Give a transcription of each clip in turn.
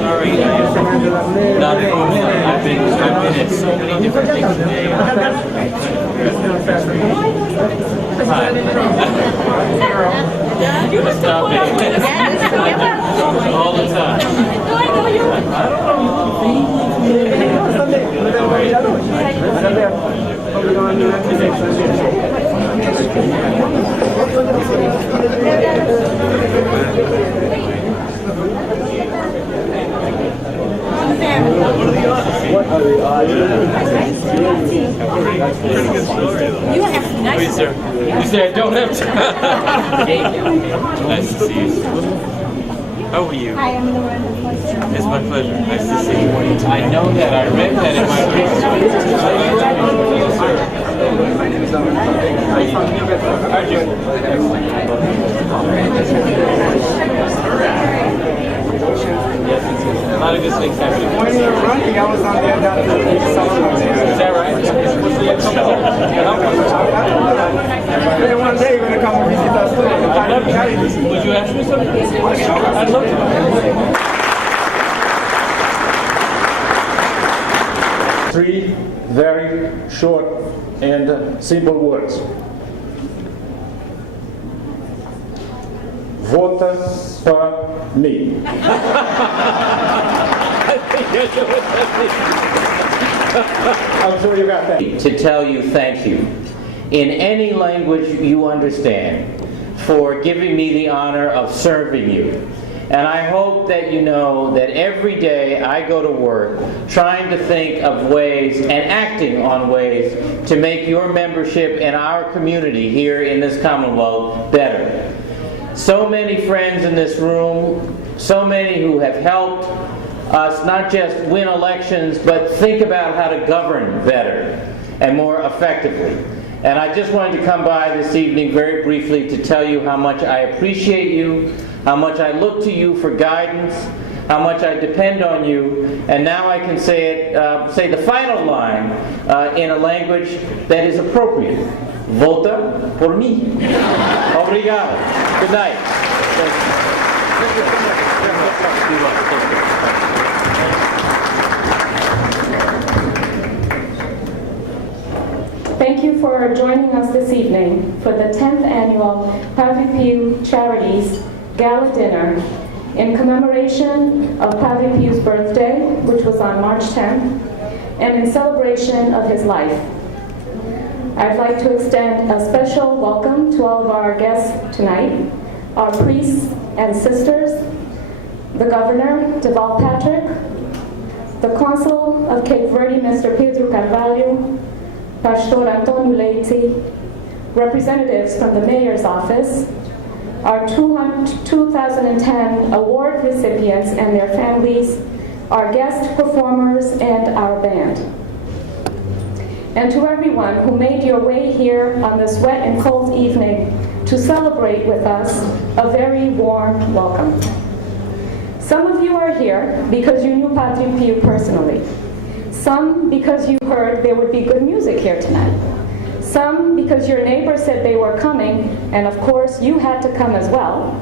Sorry, not at all. I've been at so many different things today. Hi. Stop it. All the time. What are the odds? You have nice. You say I don't have time. Nice to see you. How are you? I am the one. It's my pleasure. Nice to see you. I know that. I read that in my research. A lot of good things happening. When you were running, I was on the other side. Is that right? Then one day you're going to come and visit us too. Would you ask me something? I'd love to. Three very short and simple words. Vota para mim. I'm sure you got that. To tell you thank you in any language you understand for giving me the honor of serving you. And I hope that you know that every day I go to work trying to think of ways and acting on ways to make your membership in our community here in this Commonwealth better. So many friends in this room, so many who have helped us not just win elections, but think about how to govern better and more effectively. And I just wanted to come by this evening very briefly to tell you how much I appreciate you, how much I look to you for guidance, how much I depend on you, and now I can say the final line in a language that is appropriate. Vota por mí. Obrigado. Good night. Thank you for joining us this evening for the 10th annual Padre Pio Charities Gala Dinner in commemoration of Padre Pio's birthday, which was on March 10th, and in celebration of his life. I'd like to extend a special welcome to all of our guests tonight, our priests and sisters, the Governor, Deval Patrick, the Consul of Cape Verde, Mr. Pedro Carvalho, Pastor Antonio Leite, representatives from the Mayor's Office, our 2010 award recipients and their families, our guest performers, and our band. And to everyone who made your way here on this wet and cold evening to celebrate with us, a very warm welcome. Some of you are here because you knew Padre Pio personally. Some because you heard there would be good music here tonight. Some because your neighbor said they were coming, and of course you had to come as well.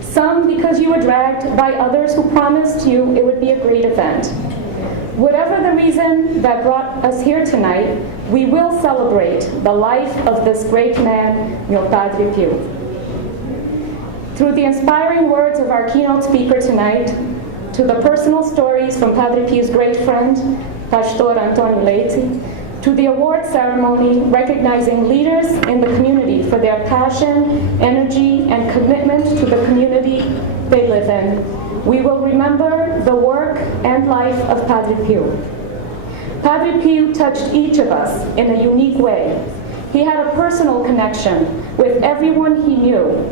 Some because you were dragged by others who promised you it would be a great event. Whatever the reason that brought us here tonight, we will celebrate the life of this great man, your Padre Pio. Through the inspiring words of our keynote speaker tonight, to the personal stories from Padre Pio's great friend, Pastor Antonio Leite, to the award ceremony recognizing leaders in the community for their passion, energy, and commitment to the community they live in, we will remember the work and life of Padre Pio. Padre Pio touched each of us in a unique way. He had a personal connection with everyone he knew,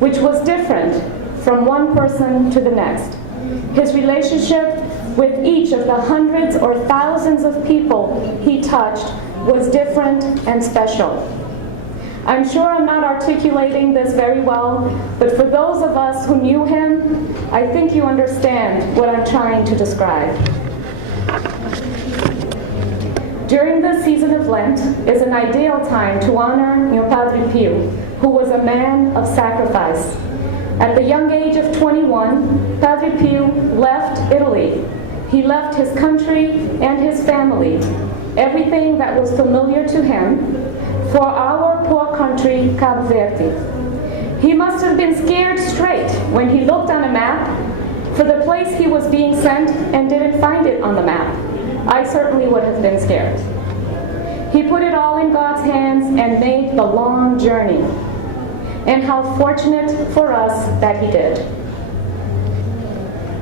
which was different from one person to the next. His relationship with each of the hundreds or thousands of people he touched was different and special. I'm sure I'm not articulating this very well, but for those of us who knew him, I think you understand what I'm trying to describe. During the season of Lent is an ideal time to honor Mio Padre Pio, who was a man of sacrifice. At the young age of 21, Padre Pio left Italy. He left his country and his family, everything that was familiar to him, for our poor country, Cabo Verde. He must have been scared straight when he looked on a map for the place he was being sent and didn't find it on the map. I certainly would have been scared. He put it all in God's hands and made the long journey. And how fortunate for us that he did.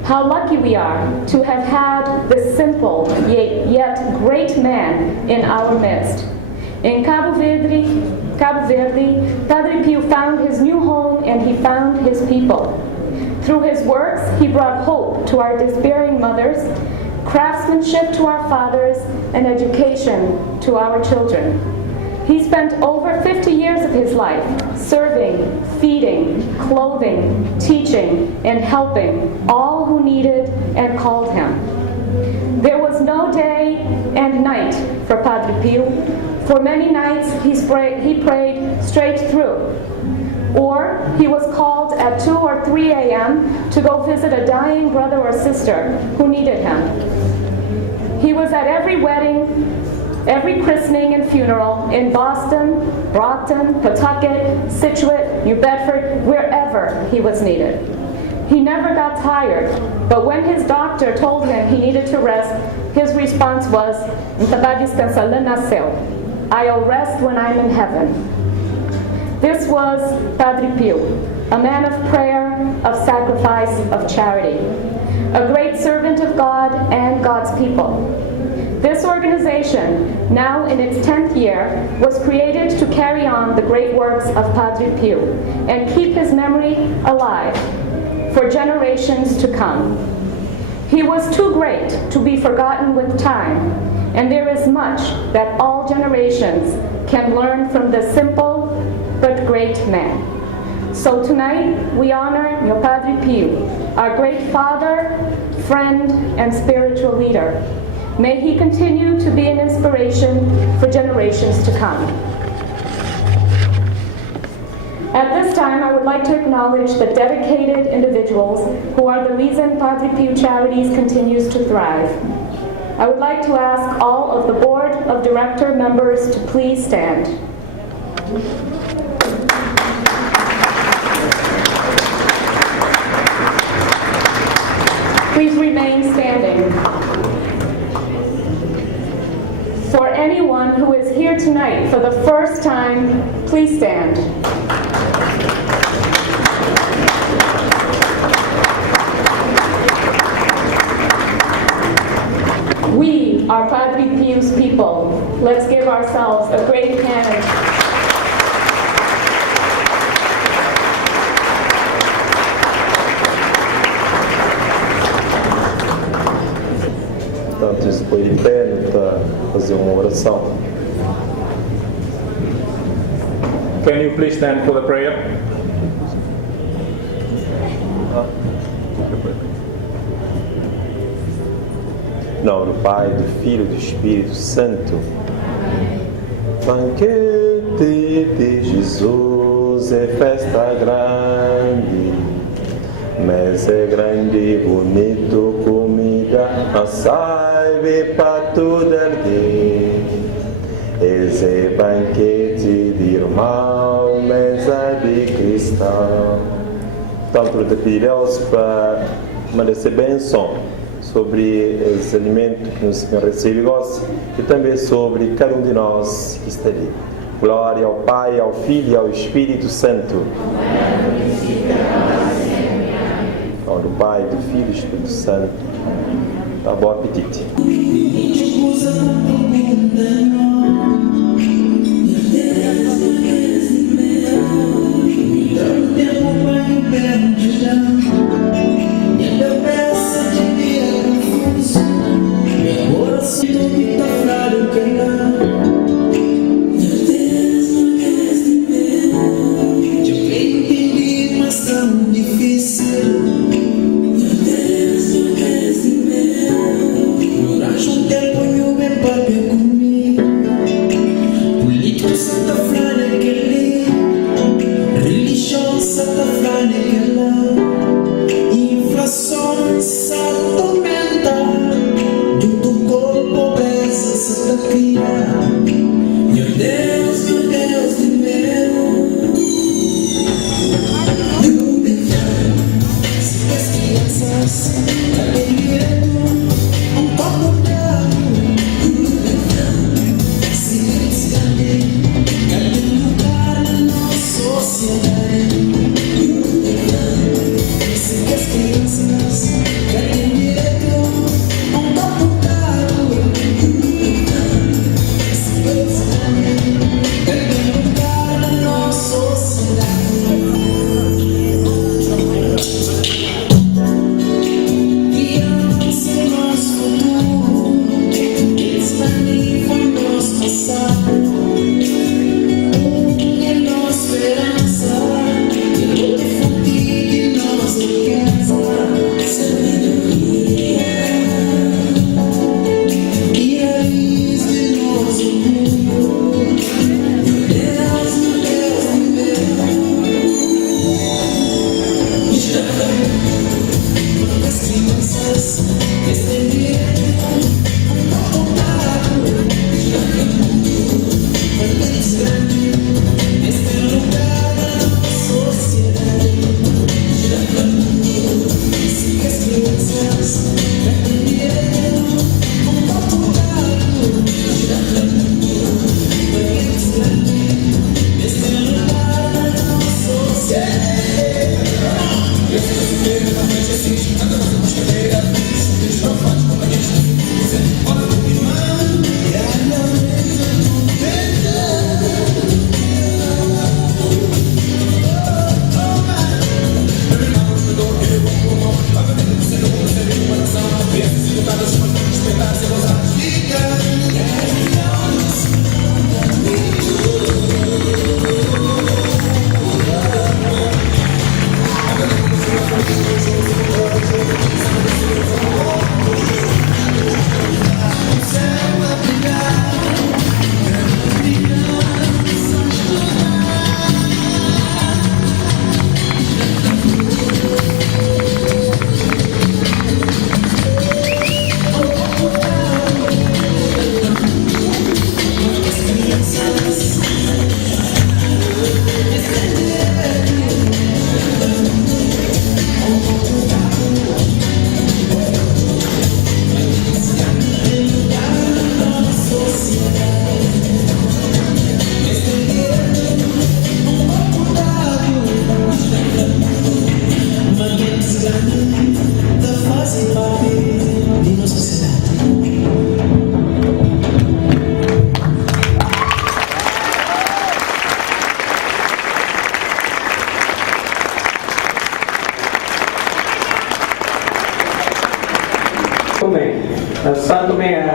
How lucky we are to have had this simple yet great man in our midst. In Cabo Verde, Padre Pio found his new home and he found his people. Through his works, he brought hope to our despairing mothers, craftsmanship to our fathers, and education to our children. He spent over 50 years of his life serving, feeding, clothing, teaching, and helping all who needed and called him. There was no day and night for Padre Pio. For many nights he prayed straight through. Or he was called at 2 or 3 a.m. to go visit a dying brother or sister who needed him. He was at every wedding, every christening and funeral in Boston, Brockton, Pawtucket, Scituate, New Bedford, wherever he was needed. He never got tired, but when his doctor told him he needed to rest, his response was, I'll rest when I'm in heaven. This was Padre Pio, a man of prayer, of sacrifice, of charity, a great servant of God and God's people. This organization, now in its 10th year, was created to carry on the great works of Padre Pio and keep his memory alive for generations to come. He was too great to be forgotten with time, and there is much that all generations can learn from this simple but great man. So tonight we honor Mio Padre Pio, our great father, friend, and spiritual leader. May he continue to be an inspiration for generations to come. At this time, I would like to acknowledge the dedicated individuals who are the reason Padre Pio Charities continues to thrive. I would like to ask all of the Board of Director members to please stand. Please remain standing. For anyone who is here tonight for the first time, please stand. We are Padre Pio's people. Let's give ourselves a great hand. Portanto, expor em pé para fazer uma oração. Can you please stand for the prayer? Em nome do Pai, do Filho e do Espírito Santo. Banquete de Jesus é festa grande, mas é grande e bonito comida, assai para todo arder. Esse banquete de irmão, mesa de cristão. Então, para pedir a Deus para merecer bênção sobre os alimentos que o Senhor recebe e gosta, e também sobre cada um de nós que está ali. Glória ao Pai, ao Filho e ao Espírito Santo. Ao do Pai, do Filho e do Espírito Santo. Tá, bom apetite. Comigo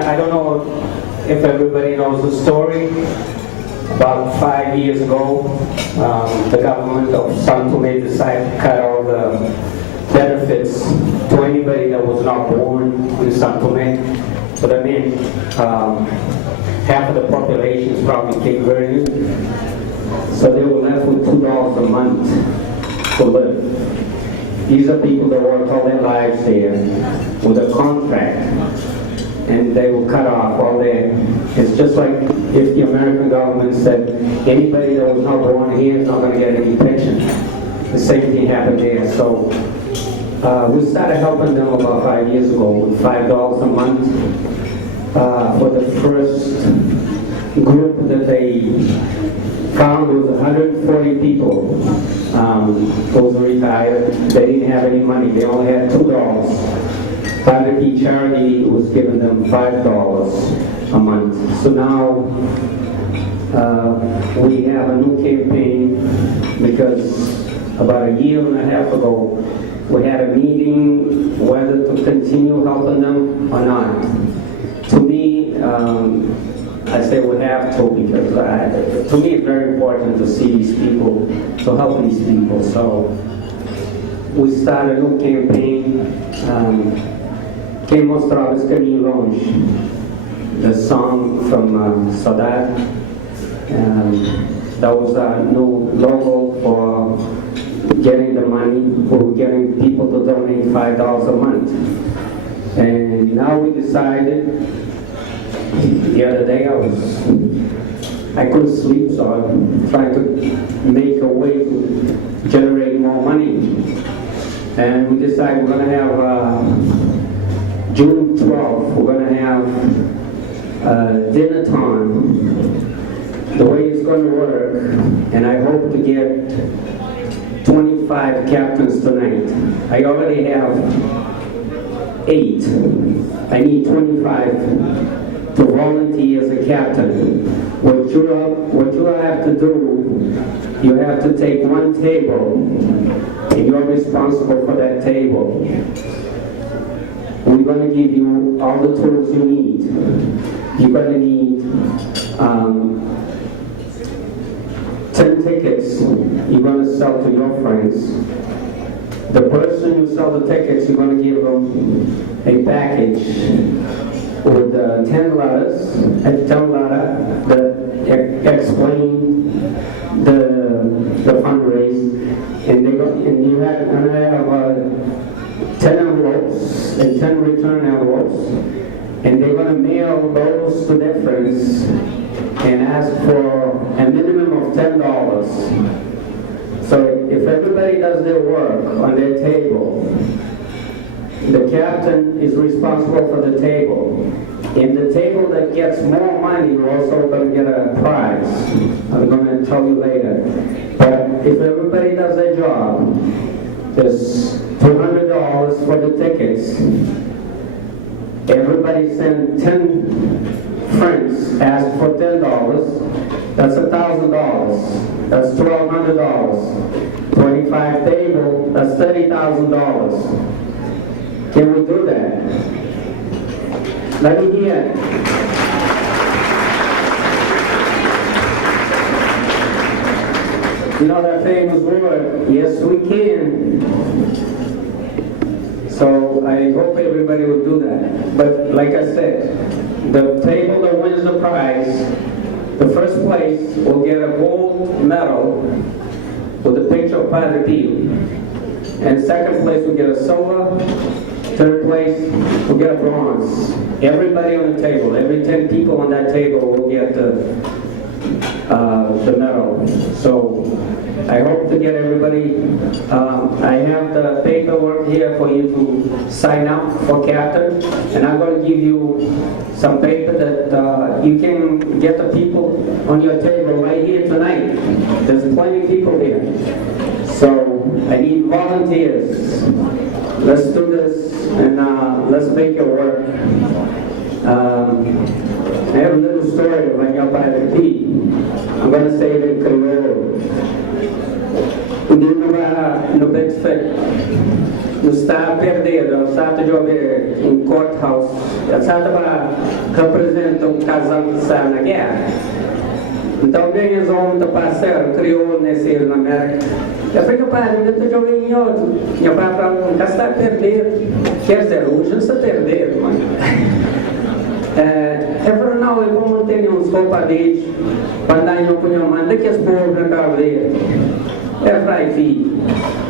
I don't know if everybody knows the story. About 5 years ago, the government of São Tomé decided to cut all the benefits to anybody that was not born in São Tomé. So that means half of the population is probably Cape Verdean. So they were left with $2 a month to live. These are people that worked all their lives there with a contract, and they were cut off all their. It's just like if the American government said anybody that was not born here is not going to get any pension. The same thing happened there. So we started helping them about 5 years ago with $5 a month for the first group that they found was 140 people. Those were retired. They didn't have any money. They only had $2. Private charity was giving them $5 a month. So now we have a new campaign because about a year and a half ago we had a meeting whether to continue helping them or not. To me, I say we have to because to me it's very important to see these people, to help these people. So we started a new campaign. Quem mostrava esse caminho longe. The song from Saudade. That was our new logo for getting the money, for getting people to donate $5 a month. And now we decided, the other day I couldn't sleep, so I'm trying to make a way to generate more money. And we decided we're going to have June 12th, we're going to have dinner time. The way it's going to work, and I hope to get 25 captains tonight. I already have 8. I need 25 to volunteer as a captain. What you have to do, you have to take one table, and you're responsible for that table. We're going to give you all the tools you need. You're going to need 10 tickets you're going to sell to your friends. The person you sell the tickets, you're going to give them a package with 10 letters that explain the fundraise, and you have 10 envelopes and 10 return envelopes, and they're going to mail those to their friends and ask for a minimum of $10. So if everybody does their work on their table, the captain is responsible for the table. And the table that gets more money is also going to get a prize. I'm going to tell you later. But if everybody does their job, there's $200 for the tickets. Everybody send 10 friends, ask for $10. That's $1,000. That's $1,200. 25 table, that's $30,000. Can we do that? Let me hear it. You know that famous word, yes we can. So I hope everybody will do that. But like I said, the table that wins the prize, the first place will get a gold medal with a picture of Padre Pio. And second place will get a silver. Third place will get a bronze. Everybody on the table, every 10 people on that table will get the medal. So I hope to get everybody. I have the paperwork here for you to sign up for captain, and I'm going to give you some paper that you can get the people on your table right here tonight. There's plenty of people here. So I need volunteers. Let's do this and let's make it work. I have a little story of my Jantar Lombards. I'm going to say it in Creole. Hindi no Bedford, não está a perder, não está a jogar em courthouse, não está a representar um casal que está na guerra. Então, bem, eles vão passar, criou nesse na América. Eu falei, pai, não estou jogando em outro. Meu pai falou, não está a perder. Quer dizer, hoje não está a perder, mano. Eu falei, não, eu vou manter uns compadres, para dar em opinião, manda que as povos na cabeça. Eu falei, filho,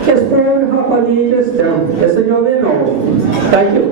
que as povos rapazes estão, esse jogo é novo. Thank you.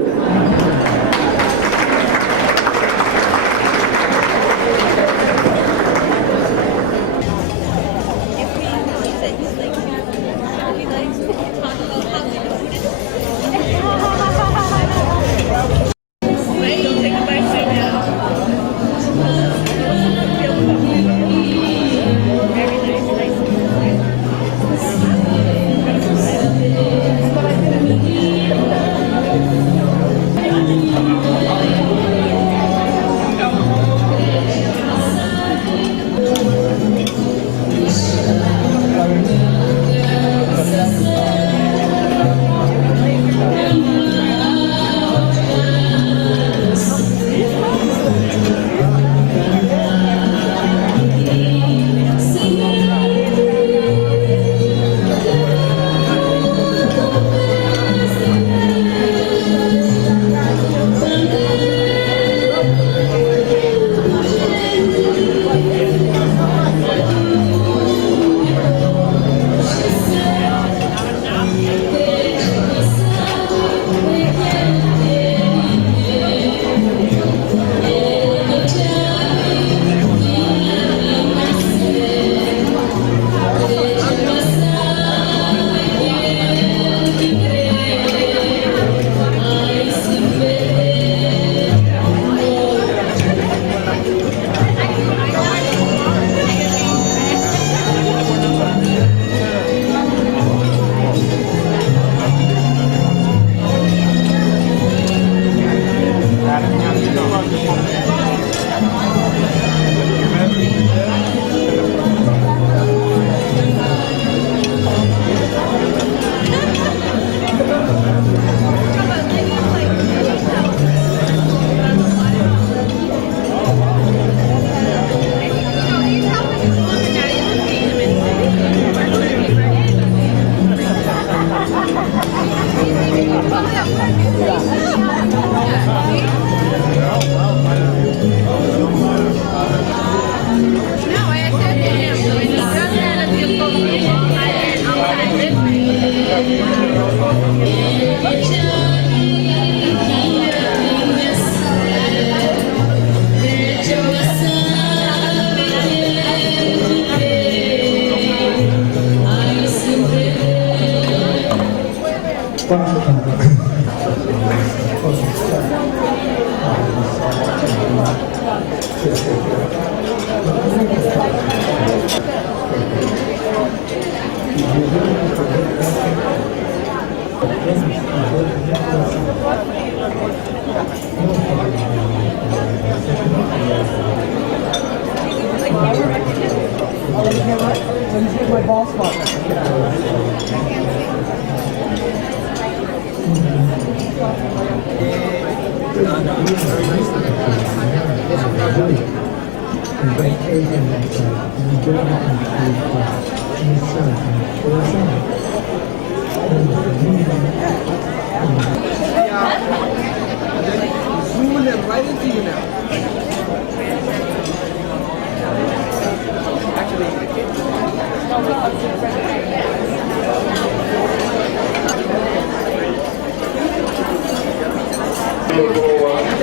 Zooming them right into you now.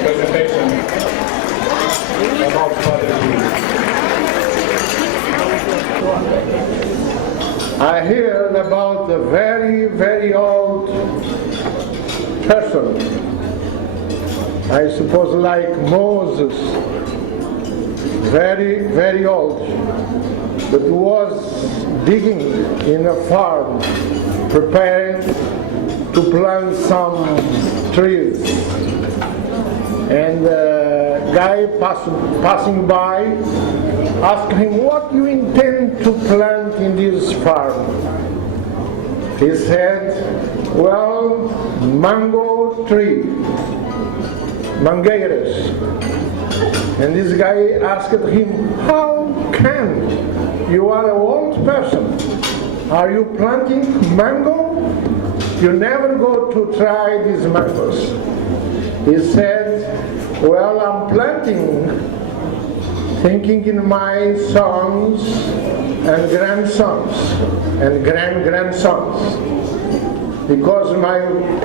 Presentation about Father Jesus. I heard about a very, very old person. I suppose like Moses, very, very old, but was digging in a farm, preparing to plant some trees. And the guy passing by asked him, "What do you intend to plant in this farm?" He said, well, mango tree, mangueiras. And this guy asked him, how can? You are an old person. Are you planting mango? You never go to try these mangoes. He said, well, I'm planting, thinking in my sons and grandsons and grand-grandsons. Because my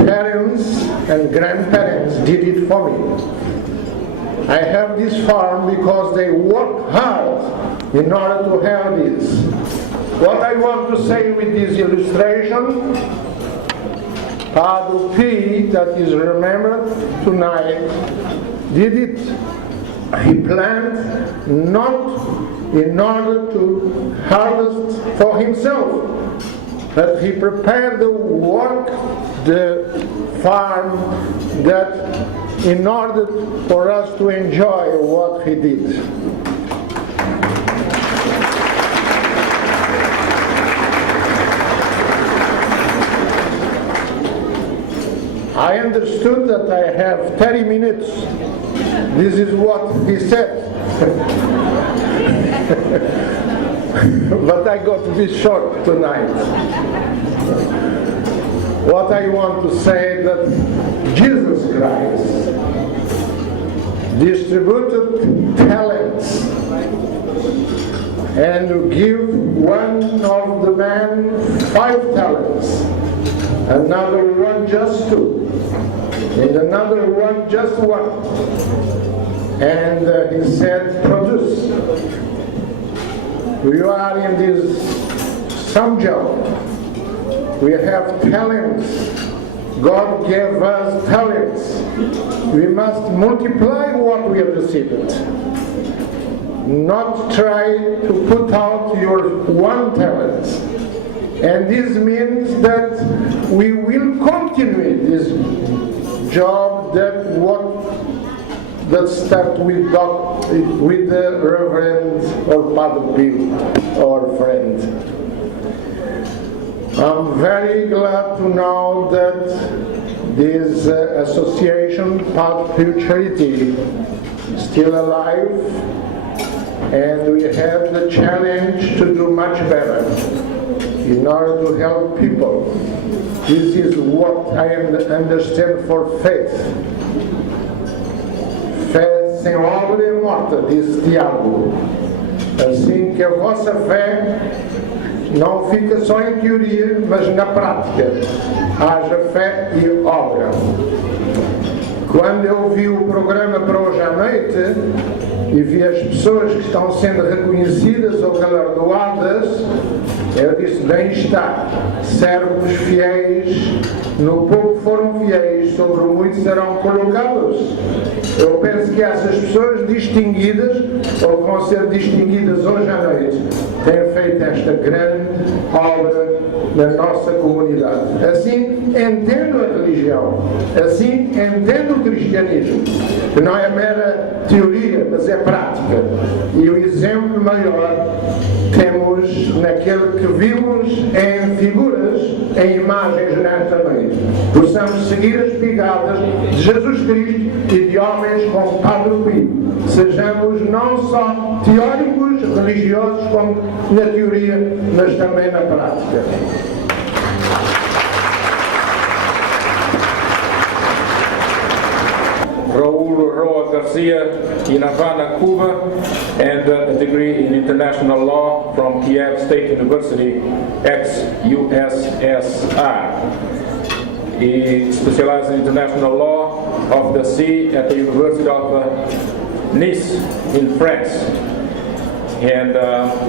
parents and grandparents did it for me. I have this farm because they worked hard in order to have this. What I want to say with this illustration, Padre P, that is remembered tonight, did it. He planted not in order to harvest for himself, but he prepared the work, the farm, that in order for us to enjoy what he did. I understood that I have 30 minutes. This is what he said. But I got to be short tonight. What I want to say that Jesus Christ distributed talents and give one of the men 5 talents, another one just 2, and another one just 1. And he said, produce. We are in this some job. We have talents. God gave us talents. We must multiply what we have received. Not try to put out your 1 talent. And this means that we will continue this job that start with the Reverend or Padre Bill or friend. I'm very glad to know that this association, Padre Pio Charity, is still alive, and we have the challenge to do much better in order to help people. This is what I understand for faith. Fé sem obra é morta, diz Tiago. Assim que a vossa fé não fica só em teoria, mas na prática. Haja fé e obra. Quando eu vi o programa para hoje à noite e vi as pessoas que estão sendo reconhecidas ou galardoadas, eu disse, bem está, servos fiéis, no pouco foram fiéis, sobre o muito serão colocados. Eu penso que essas pessoas distinguidas, ou vão ser distinguidas hoje à noite, têm feito esta grande obra na nossa comunidade. Assim entendo a religião, assim entendo o cristianismo, que não é mera teoria, mas é prática. E o exemplo maior temos naquele que vimos em figuras, em imagens nesta noite. Possamos seguir as pegadas de Jesus Cristo e de homens como Padre Pio. Sejamos não só teóricos, religiosos, como na teoria, mas também na prática. Raul Roa Garcia in Havana, Cuba, and a degree in international law from Kiev State University, ex-USSR. He specialized in international law of the sea at the University of Nice in France. And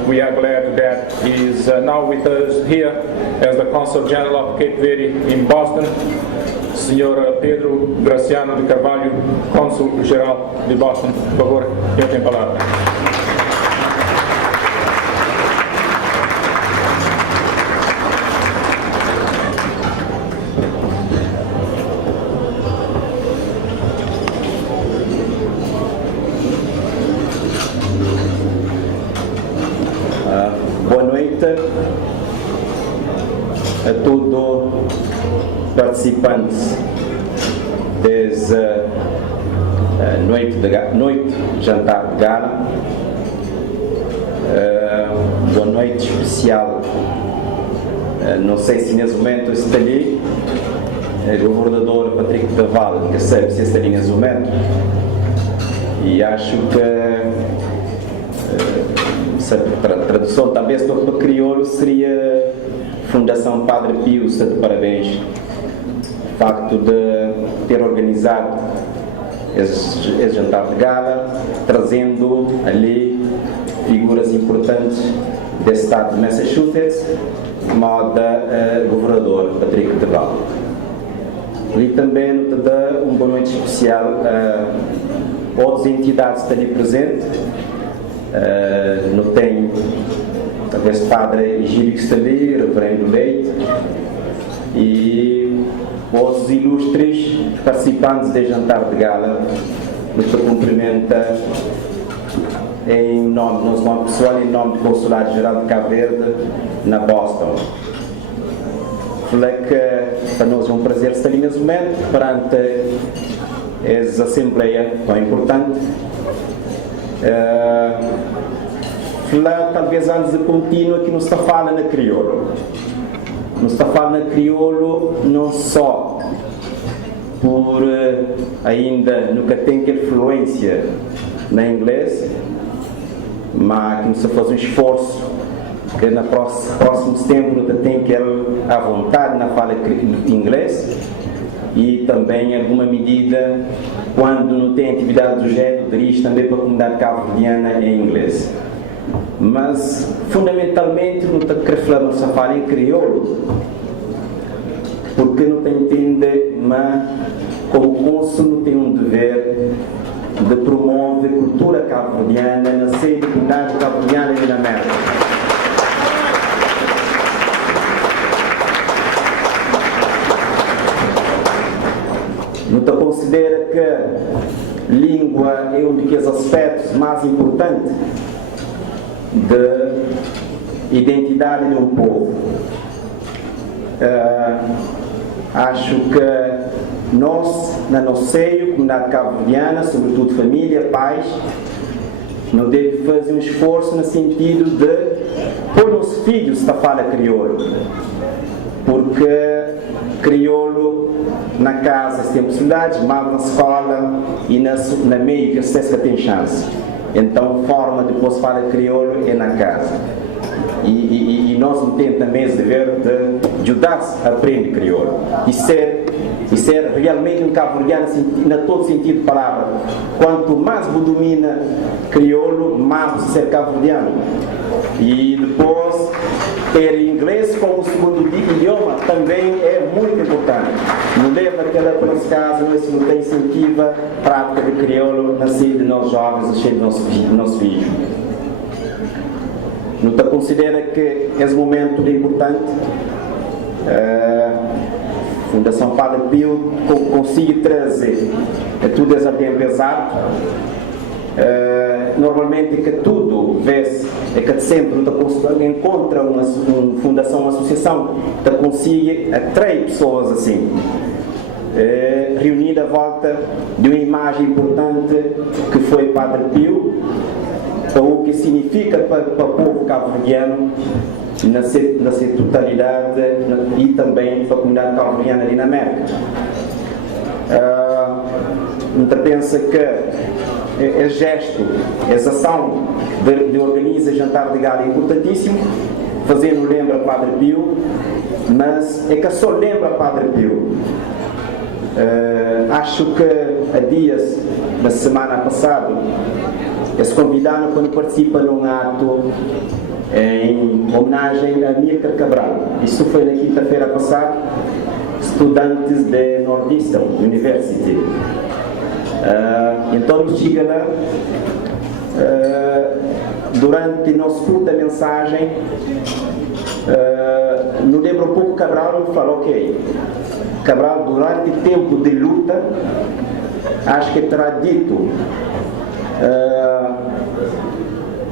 we are glad that he is now with us here as the Consul General of Cape Verde in Boston, Senhor Pedro Graciano de Carvalho, Cônsul Geral de Boston. Por favor, eu tenho a palavra. Boa noite a todo participantes desse noite de jantar de gala. Boa noite especial. Não sei se nesse momento está ali o governador Patrick Taval, que sabe se está ali nesse momento. E acho que a tradução talvez para crioulo seria Fundação Padre Pio, de parabéns. O facto de ter organizado esse jantar de gala, trazendo ali figuras importantes do estado de Massachusetts, como o governador Patrick Taval. E também te dá uma boa noite especial a outras entidades que estão ali presentes. Não tem talvez Padre Gírio que está ali, Reverendo Leite, e os ilustres participantes do jantar de gala. Nos cumprimenta em nome do nosso pessoal, em nome do Consulado Geral de Cabo Verde, na Boston. Falei que para nós é um prazer estar ali nesse momento, perante essa Assembleia tão importante. Falar talvez antes de continuar que nos está falando na crioulo. Nos está falando na crioulo não só por ainda nunca tem que influência na inglês, mas que nos faz um esforço que no próximo tempo tem que à vontade na fala de inglês, e também em alguma medida quando não tem atividade do género dirige também para a comunidade cabo-verdiana em inglês. Mas fundamentalmente não está querendo falar nossa fala em crioulo porque não tem entender, mas como cônsul tem um dever de promover a cultura cabo-verdiana na sede da comunidade cabo-verdiana e na América. Não te considera que língua é um dos aspectos mais importantes da identidade de um povo. Acho que nós, na nosso seio, comunidade cabo-verdiana, sobretudo família, pais, não deve fazer um esforço no sentido de pôr os filhos a falar crioulo, porque crioulo na casa tem possibilidades, mas na escola e na meio que se tem chance. Então a forma de pôr falar crioulo é na casa. E nós temos também esse dever de ajudar-se a aprender crioulo e ser realmente um cabo-verdiano em todo sentido de palavra. Quanto mais você domina crioulo, mais você ser cabo-verdiano. E depois ter inglês como segundo idioma também é muito importante. Não leva aquela pelas casas, se não tem incentiva a prática de crioulo na sede de nós jovens, na sede do nosso filho. Não te considera que esse momento é importante? A Fundação Padre Pio consiga trazer tudo esse tempo exato. Normalmente que tudo vê-se é que sempre encontra uma fundação, uma associação que consiga atrair pessoas assim, reunida à volta de uma imagem importante que foi Padre Pio, o que significa para o povo cabo-verdiano na sua totalidade e também para a comunidade cabo-verdiana ali na América. Então pensa que é gesto, essa ação de organizar jantar de gala é importantíssimo, fazendo lembra Padre Pio, mas é que só lembra Padre Pio. Acho que há dias, na semana passada, eles convidaram quando participa num ato em homenagem a Mirka Cabral. Isso foi na quinta-feira passada, estudantes de Northeastern University. Então nos chega lá, durante nosso culto da mensagem, nos lembra um pouco Cabral e falou, ok, Cabral durante o tempo de luta, acho que terá dito,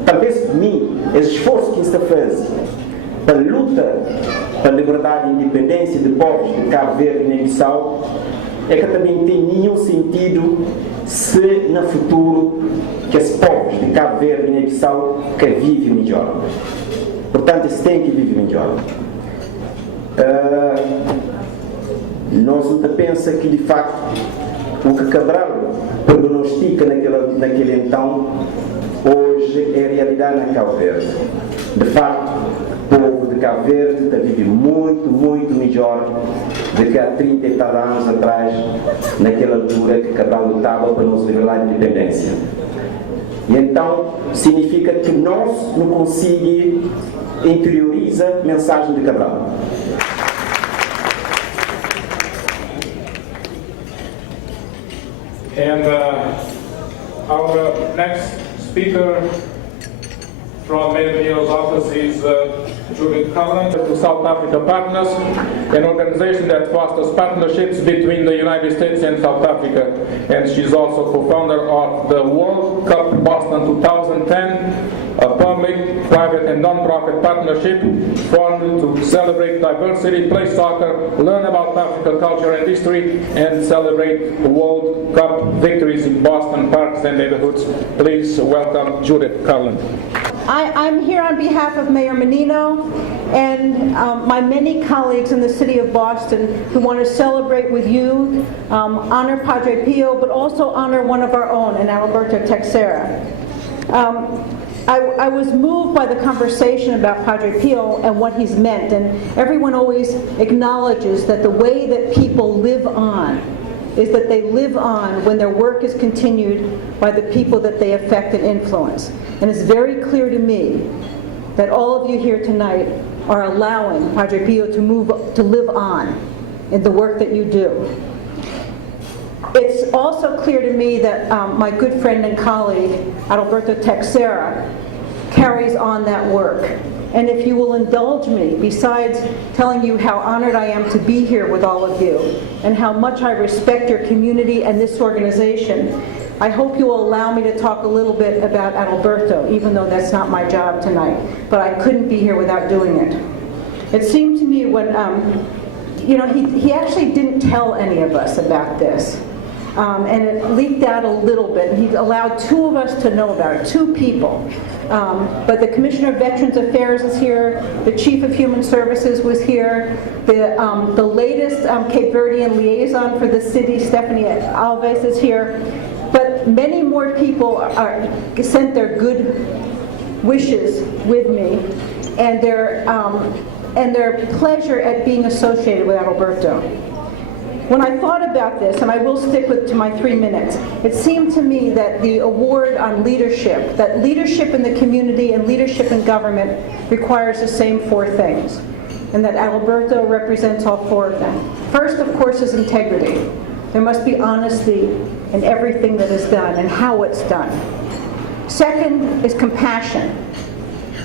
talvez de mim, esse esforço que está fazendo para a luta para a liberdade e independência de povos de Cabo Verde e Guiné-Bissau, é que também tem nenhum sentido se no futuro que os povos de Cabo Verde e Guiné-Bissau que vivem melhor. Portanto, eles têm que viver melhor. Nós não pensa que de facto o que Cabral prognostica naquele então hoje é realidade na Cabo Verde. De facto, o povo de Cabo Verde está vivendo muito, muito melhor do que há 30 e tal anos atrás, naquela altura que Cabral lutava para nos livrar da independência. E então significa que nós não conseguimos interiorizar a mensagem de Cabral. And our next speaker from Mayor's office is Judith Cullen, to South Africa Partners, an organization that fosters partnerships between the United States and South Africa. And she's also co-founder of the World Cup Boston 2010, a public, private and non-profit partnership formed to celebrate diversity, play soccer, learn about African culture and history, and celebrate World Cup victories in Boston parks and neighborhoods. Please welcome Judith Cullen. I'm here on behalf of Mayor Menino and my many colleagues in the city of Boston who want to celebrate with you, honor Padre Pio, but also honor one of our own in Alberto Teixeira. I was moved by the conversation about Padre Pio and what he's meant, and everyone always acknowledges that the way that people live on is that they live on when their work is continued by the people that they affect and influence. And it's very clear to me that all of you here tonight are allowing Padre Pio to live on in the work that you do. It's also clear to me that my good friend and colleague, Alberto Teixeira, carries on that work. And if you will indulge me, besides telling you how honored I am to be here with all of you, and how much I respect your community and this organization, I hope you will allow me to talk a little bit about Adalberto, even though that's not my job tonight. But I couldn't be here without doing it. It seemed to me when, he actually didn't tell any of us about this. And it leaked out a little bit, and he allowed two of us to know about it, two people. But the Commissioner of Veterans Affairs is here, the Chief of Human Services was here, the latest Cape Verdean liaison for the city, Stephanie Alves, is here. But many more people sent their good wishes with me and their pleasure at being associated with Adalberto. When I thought about this, and I will stick to my 3 minutes, it seemed to me that the award on leadership, that leadership in the community and leadership in government requires the same 4 things, and that Adalberto represents all 4 of them. First, of course, is integrity. There must be honesty in everything that is done and how it's done. Second is compassion,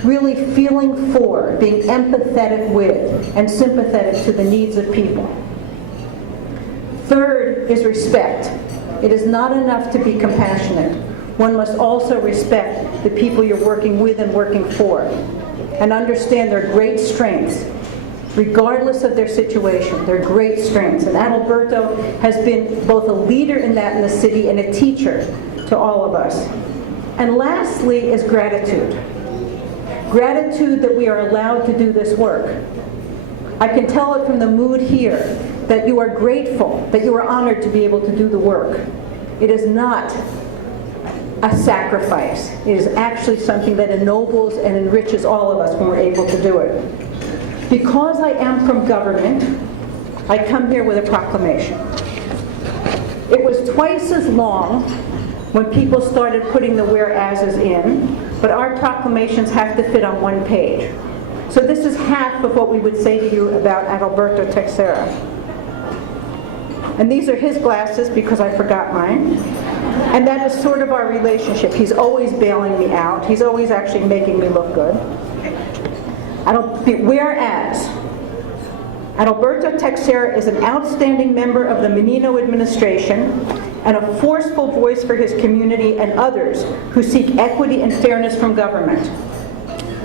really feeling for, being empathetic with, and sympathetic to the needs of people. Third is respect. It is not enough to be compassionate. One must also respect the people you're working with and working for, and understand their great strengths, regardless of their situation, their great strengths. And Adalberto has been both a leader in that in the city and a teacher to all of us. And lastly is gratitude. Gratitude that we are allowed to do this work. I can tell it from the mood here that you are grateful, that you are honored to be able to do the work. It is not a sacrifice. It is actually something that ennobles and enriches all of us when we're able to do it. Because I am from government, I come here with a proclamation. It was twice as long when people started putting the whereases in, but our proclamations have to fit on 1 page. So this is half of what we would say to you about Adalberto Teixeira. And these are his glasses because I forgot mine. And that is sort of our relationship. He's always bailing me out. He's always actually making me look good. Whereas Adalberto Teixeira is an outstanding member of the Menino administration and a forceful voice for his community and others who seek equity and fairness from government.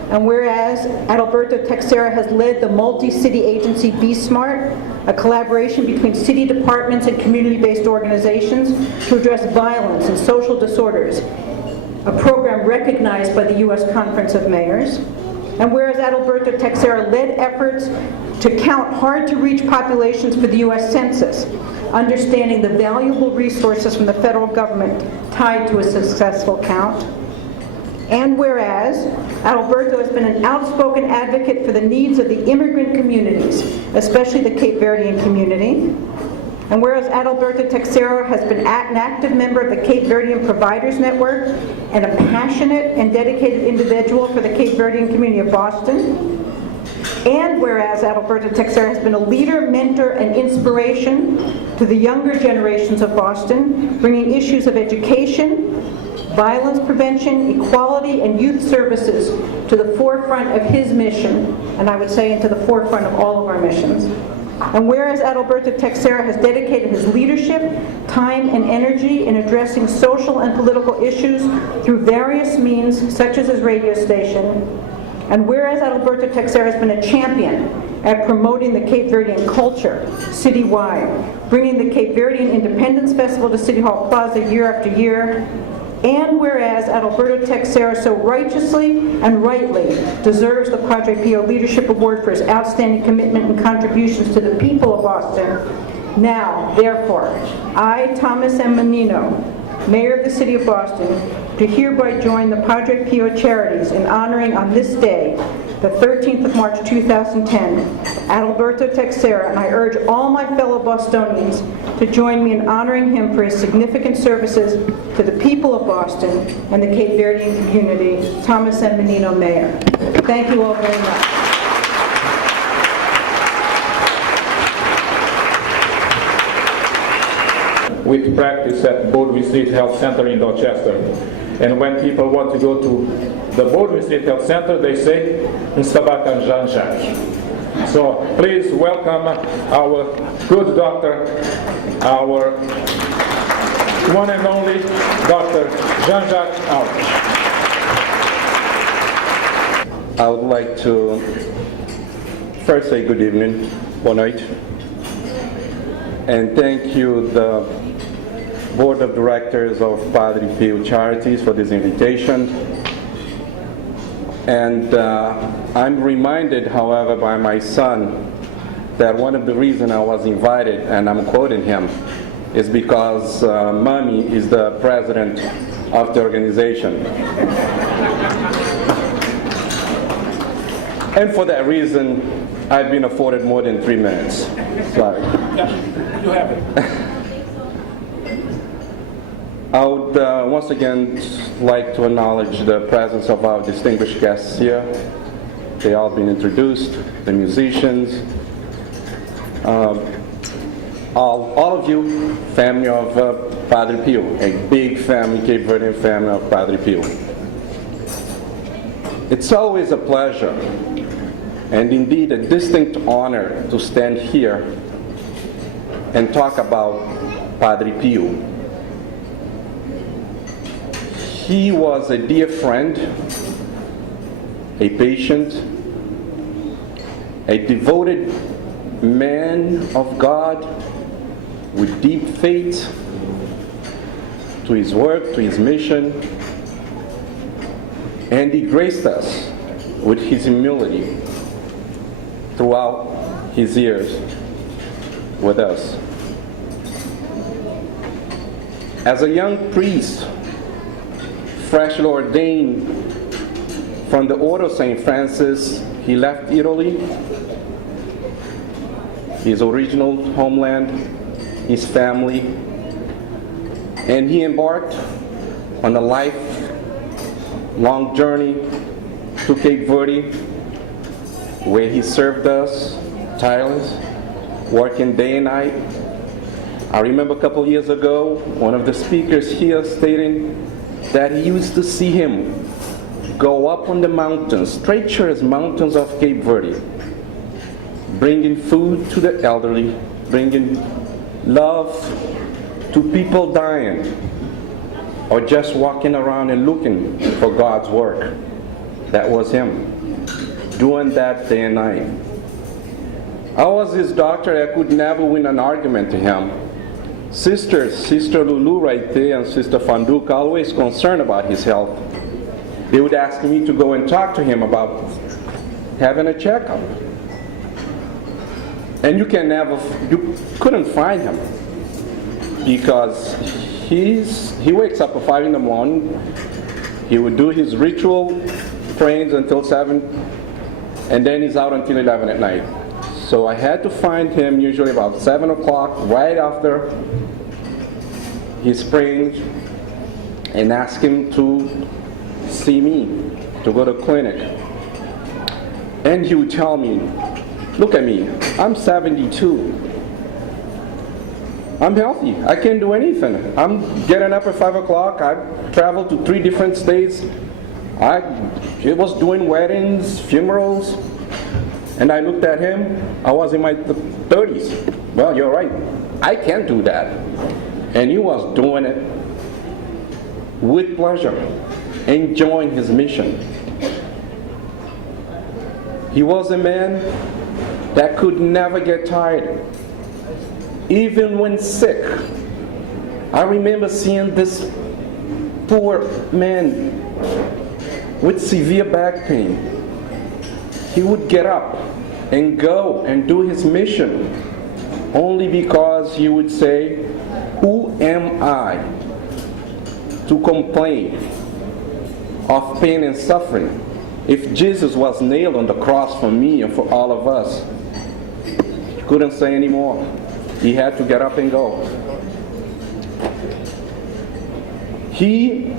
And whereas Adalberto Texera has led the multi-city agency Be Smart, a collaboration between city departments and community-based organizations to address violence and social disorders, a program recognized by the U.S. Conference of Mayors. And whereas Adalberto Texera led efforts to count hard-to-reach populations for the U.S. Census, understanding the valuable resources from the federal government tied to a successful count. And whereas Adalberto has been an outspoken advocate for the needs of the immigrant communities, especially the Cape Verdean community. And whereas Adalberto Texera has been an active member of the Cape Verdean Providers Network and a passionate and dedicated individual for the Cape Verdean community of Boston. And whereas Adalberto Texera has been a leader, mentor, and inspiration to the younger generations of Boston, bringing issues of education, violence prevention, equality, and youth services to the forefront of his mission, and I would say into the forefront of all of our missions. And whereas Adalberto Texera has dedicated his leadership, time, and energy in addressing social and political issues through various means, such as his radio station, and whereas Adalberto Texera has been a champion at promoting the Cape Verdean culture citywide, bringing the Cape Verdean Independence Festival to City Hall Plaza year after year, and whereas Adalberto Texera so righteously and rightly deserves the Padre Pio Leadership Award for his outstanding commitment and contributions to the people of Boston, now, therefore, I, Thomas M. Menino, Mayor of the City of Boston, do hereby join the Padre Pio Charities in honoring on this day, the 13th of March 2010, Adalberto Texera, and I urge all my fellow Bostonians to join me in honoring him for his significant services to the people of Boston and the Cape Verdean community. Thomas M. Menino, Mayor. Thank you all very much. With practice at Baldwin Street Health Center in Dorchester. And when people want to go to the Baldwin Street Health Center, they say, Nstabakan Jean-Jacques. So please welcome our good doctor, our one and only Dr. Jean-Jacques Alves. I would like to first say good evening, bon night, and thank you, the Board of Directors of Padre Pio Charities, for this invitation. And I'm reminded, however, by my son that one of the reasons I was invited, and I'm quoting him, is because Mommy is the president of the organization. And for that reason, I've been afforded more than 3 minutes. Sorry. Yeah, you have it. I would once again like to acknowledge the presence of our distinguished guests here. They all been introduced, the musicians, all of you, family of Padre Pio, a big family, Cape Verdean family of Padre Pio. It's always a pleasure and indeed a distinct honor to stand here and talk about Padre Pio. He was a dear friend, a patient, a devoted man of God with deep faith to his work, to his mission, and he graced us with his humility throughout his years with us. As a young priest, freshly ordained from the Order of St. Francis, he left Italy, his original homeland, his family, and he embarked on a lifelong journey to Cape Verde, where he served us tireless, working day and night. I remember a couple years ago, one of the speakers here stating that he used to see him go up on the mountains, treacherous mountains of Cape Verde, bringing food to the elderly, bringing love to people dying, or just walking around and looking for God's work. That was him. doing that day and night. I was his doctor. I could never win an argument to him. Sister Lulu right there and Sister Fanduka always concerned about his health. They would ask me to go and talk to him about having a checkup. And you couldn't find him because he wakes up at 5 in the morning. He would do his ritual prayings until 7, and then he's out until 11 at night. So I had to find him usually about 7 o'clock, right after his praying, and ask him to see me, to go to clinic. And he would tell me, look at me, I'm 72. I'm healthy, I can't do anything. I'm getting up at 5 o'clock, I traveled to 3 different states. I was doing weddings, funerals, and I looked at him, I was in my 30s. Well, you're right, I can't do that. And he was doing it with pleasure, enjoying his mission. He was a man that could never get tired, even when sick. I remember seeing this poor man with severe back pain. He would get up and go and do his mission only because he would say, who am I to complain of pain and suffering if Jesus was nailed on the cross for me and for all of us? He couldn't say anymore. He had to get up and go. He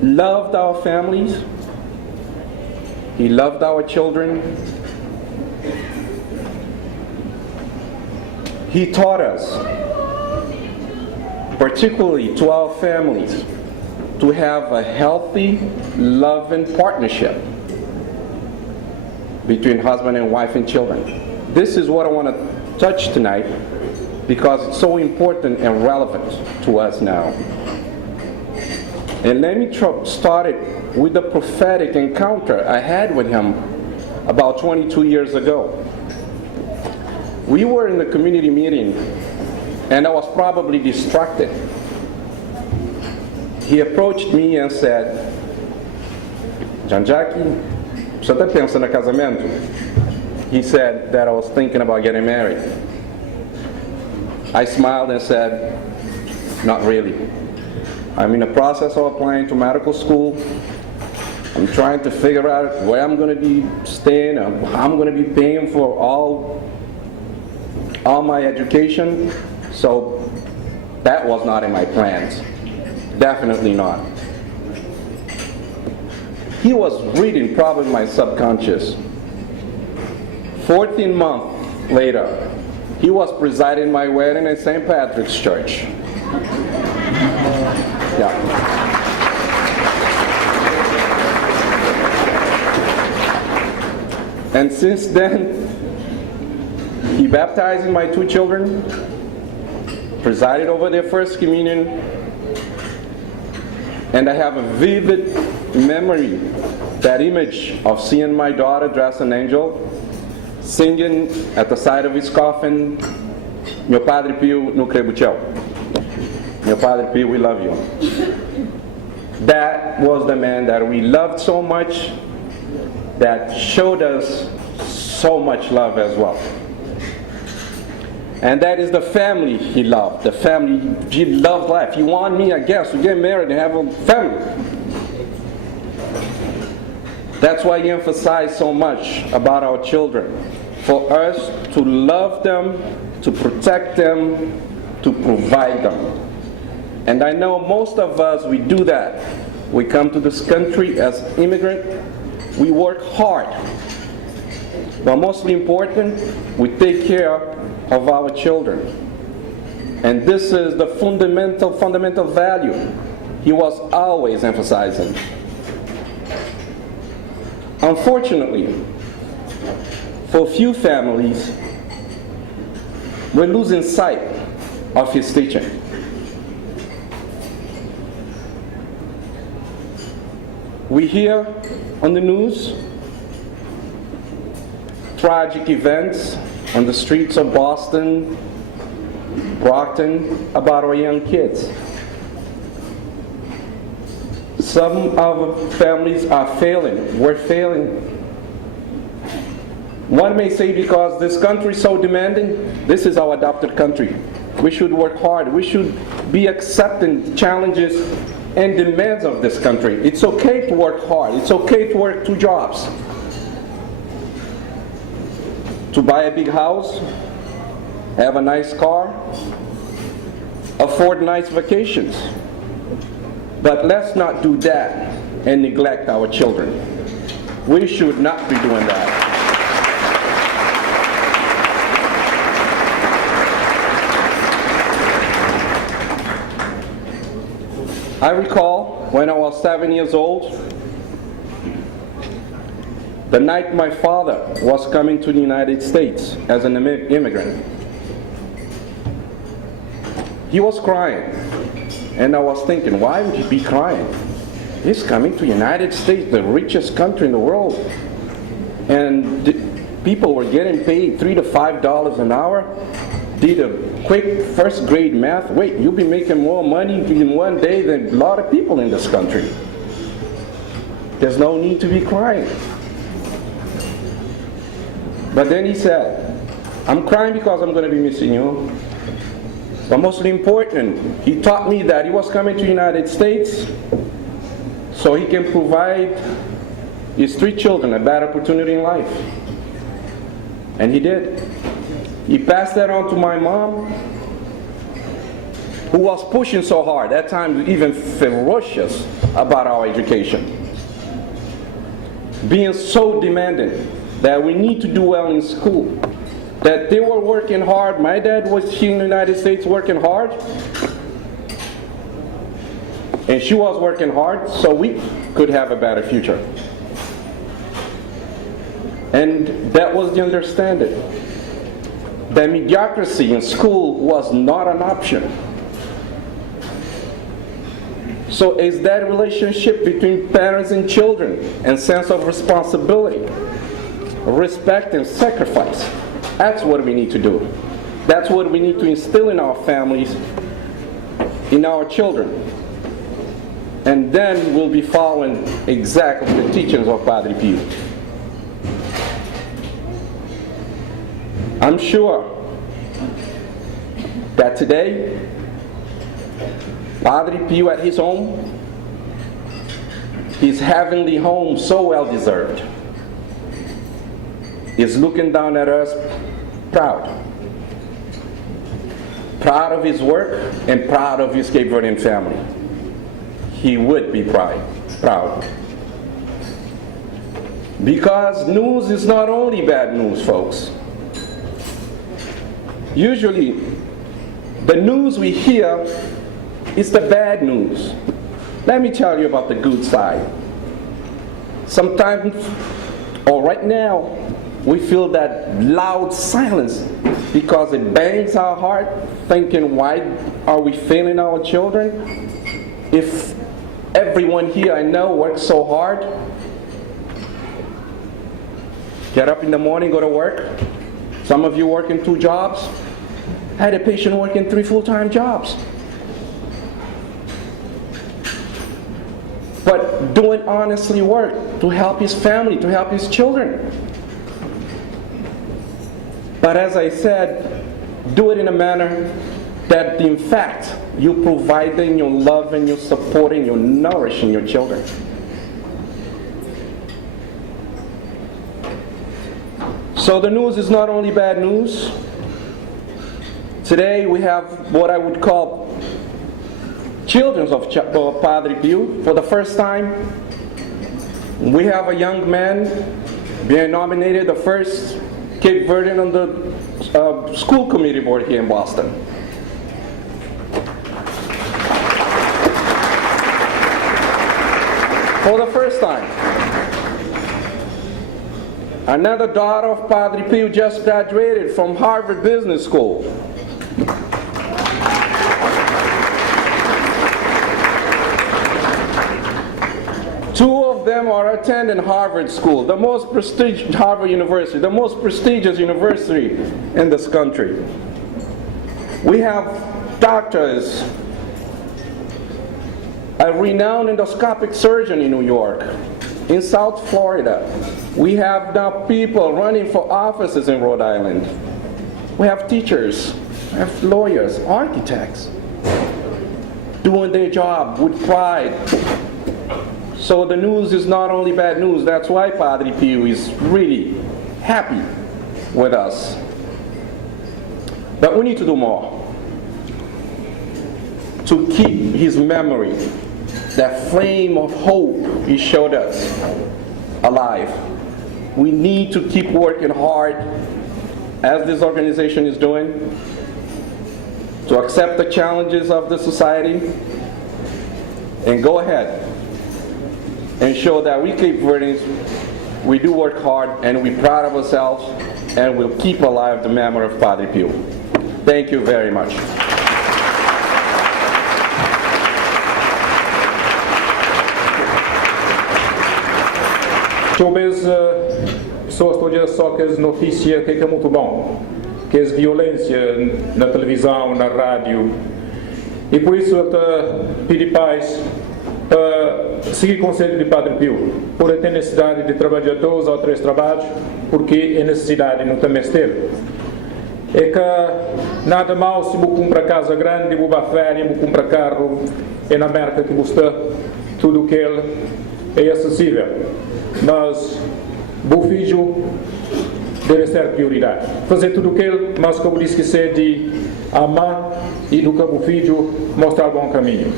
loved our families. He loved our children. He taught us, particularly to our families, to have a healthy, loving partnership between husband and wife and children. This is what I want to touch tonight because it's so important and relevant to us now. And let me start it with the prophetic encounter I had with him about 22 years ago. We were in the community meeting, and I was probably distracted. He approached me and said, Janjaki, você está pensando em casamento? He said that I was thinking about getting married. I smiled and said, not really. I'm in the process of applying to medical school. I'm trying to figure out where I'm going to be staying, and how I'm going to be paying for all my education. So that was not in my plans. Definitely not. He was reading probably my subconscious. 14 months later, he was presiding my wedding at St. Patrick's Church. Yeah. And since then, he baptized my 2 children, presided over their first communion, and I have a vivid memory, that image of seeing my daughter dressed an angel, singing at the side of his coffin, Meu Padre Pio no Crebuchel. Meu Padre Pio, we love you. That was the man that we loved so much, that showed us so much love as well. And that is the family he loved. The family, he loved life. He wanted me, I guess, to get married and have a family. That's why he emphasized so much about our children. For us to love them, to protect them, to provide them. And I know most of us, we do that. We come to this country as immigrants. We work hard. But mostly important, we take care of our children. And this is the fundamental value he was always emphasizing. Unfortunately, for few families, we're losing sight of his teaching. We hear on the news tragic events on the streets of Boston, Brockton, about our young kids. Some of our families are failing. We're failing. One may say because this country is so demanding, this is our adopted country. We should work hard. We should be accepting challenges and demands of this country. It's okay to work hard. It's okay to work 2 jobs. To buy a big house, have a nice car, afford nice vacations. But let's not do that and neglect our children. We should not be doing that. I recall when I was 7 years old, the night my father was coming to the United States as an immigrant. He was crying, and I was thinking, why would he be crying? He's coming to the United States, the richest country in the world, and people were getting paid $3 to $5 an hour. Did a quick first grade math. Wait, you'll be making more money in one day than a lot of people in this country. There's no need to be crying. But then he said, I'm crying because I'm going to be missing you. But mostly important, he taught me that he was coming to the United States so he can provide his 3 children a better opportunity in life. And he did. He passed that on to my mom, who was pushing so hard, at times even ferocious about our education. Being so demanding that we need to do well in school, that they were working hard. My dad was here in the United States working hard, and she was working hard so we could have a better future. And that was the understanding. That mediocrity in school was not an option. So is that relationship between parents and children and sense of responsibility, respect and sacrifice. That's what we need to do. That's what we need to instill in our families, in our children. And then we'll be following exactly the teachings of Padre Pio. I'm sure that today, Padre Pio at his home, his heavenly home, so well deserved, is looking down at us proud. Proud of his work and proud of his Cape Verdean family. He would be proud. Because news is not only bad news, folks. Usually, the news we hear is the bad news. Let me tell you about the good side. Sometimes, or right now, we feel that loud silence because it bangs our heart, thinking, why are we failing our children? If everyone here I know works so hard, get up in the morning, go to work. Some of you working 2 jobs. I had a patient working 3 full-time jobs. But doing honestly work to help his family, to help his children. But as I said, do it in a manner that in fact you're providing, you're loving, you're supporting, you're nourishing your children. So the news is not only bad news. Today we have what I would call children of Padre Pio. For the first time, we have a young man being nominated the first Cape Verdean on the school committee board here in Boston. For the first time. Another daughter of Padre Pio just graduated from Harvard Business School. Two of of them are attending Harvard School, the most prestigious Harvard University, the most prestigious university in this country. We have doctors, a renowned endoscopic surgeon in New York, in South Florida. We have now people running for offices in Rhode Island. We have teachers, we have lawyers, architects, doing their job with pride. So the news is not only bad news. That's why Padre Pio is really happy with us. But we need to do more to keep his memory, that flame of hope he showed us, alive. We need to keep working hard, as this organization is doing, to accept the challenges of the society and go ahead and show that we Cape Verdeans, we do work hard and we're proud of ourselves and we'll keep alive the memory of Padre Pio. Thank you very much. Talvez pessoas todas só que as notícias que é muito bom, que as violência na televisão, na rádio, e por isso eu te pedi paz para seguir o conselho de Padre Pio, por ter necessidade de trabalhar 2 ou 3 trabalhos, porque é necessidade não também ter. É que nada mal se vou comprar casa grande, vou para férias, vou comprar carro, é na América que gosta, tudo que ele é acessível. Mas o filho deve ser prioridade. Fazer tudo o que ele, mas como disse que é de amar e educar o filho, mostrar o bom caminho.